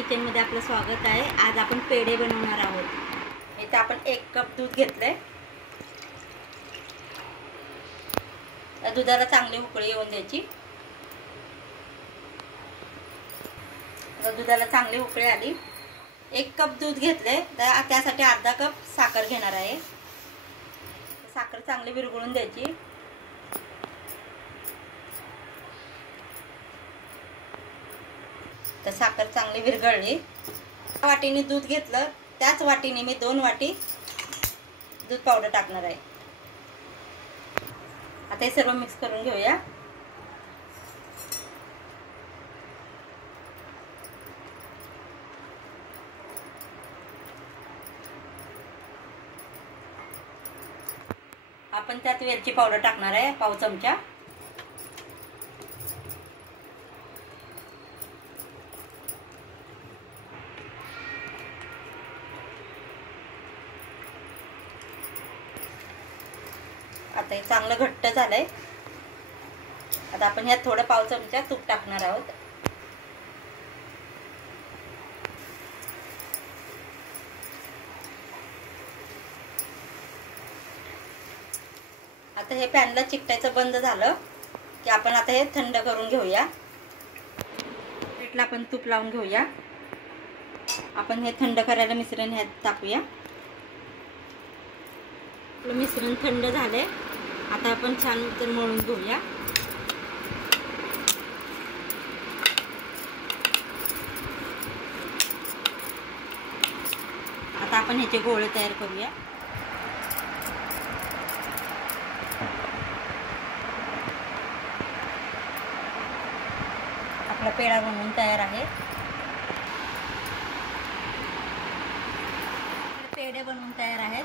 किचनमध्ये आपलं स्वागत आहे। आज आपण पेढे बनवणार आहोत। इथे आपण 1 कप दूध घेतलंय। या दुधाला चांगली उकळी येऊन द्यायची। दुधाला चांगली उकळी आली। 1 कप दूध घेतलंय, तर त्यासाठी अर्धा कप साखर घेणार आहे। साखर चांगली विरघळून द्यायची। तर साखर चांगली विरघळली। वाटीने दूध घेतलं, त्याच वाटीने मी 2 वाटी दूध पावडर टाकणार आहे। आता हे सर्व मिक्स करून घेऊया। आपण त्यात वेलची पावडर टाकणार आहे, पाव चमचा। आता हे चांगलं घट्ट झालंय। आता आपण ह्यात थोडं पाव चमचा तूप टाकणार आहोत। आता हे पॅनला चिकटायचं बंद झालं की आपण आता हे थंड करून घेऊया। प्लेटला आपण तूप लावून घेऊया। आपण हे थंड करायला मिश्रण ह्यात टाकूया। आपलं मिश्रण थंड झालंय। आता आपण छान मळून घेऊया। आता आपण ह्याचे गोळे तयार करूया। आपला पेढा बनवून तयार आहे। पेढे बनवून तयार आहेत।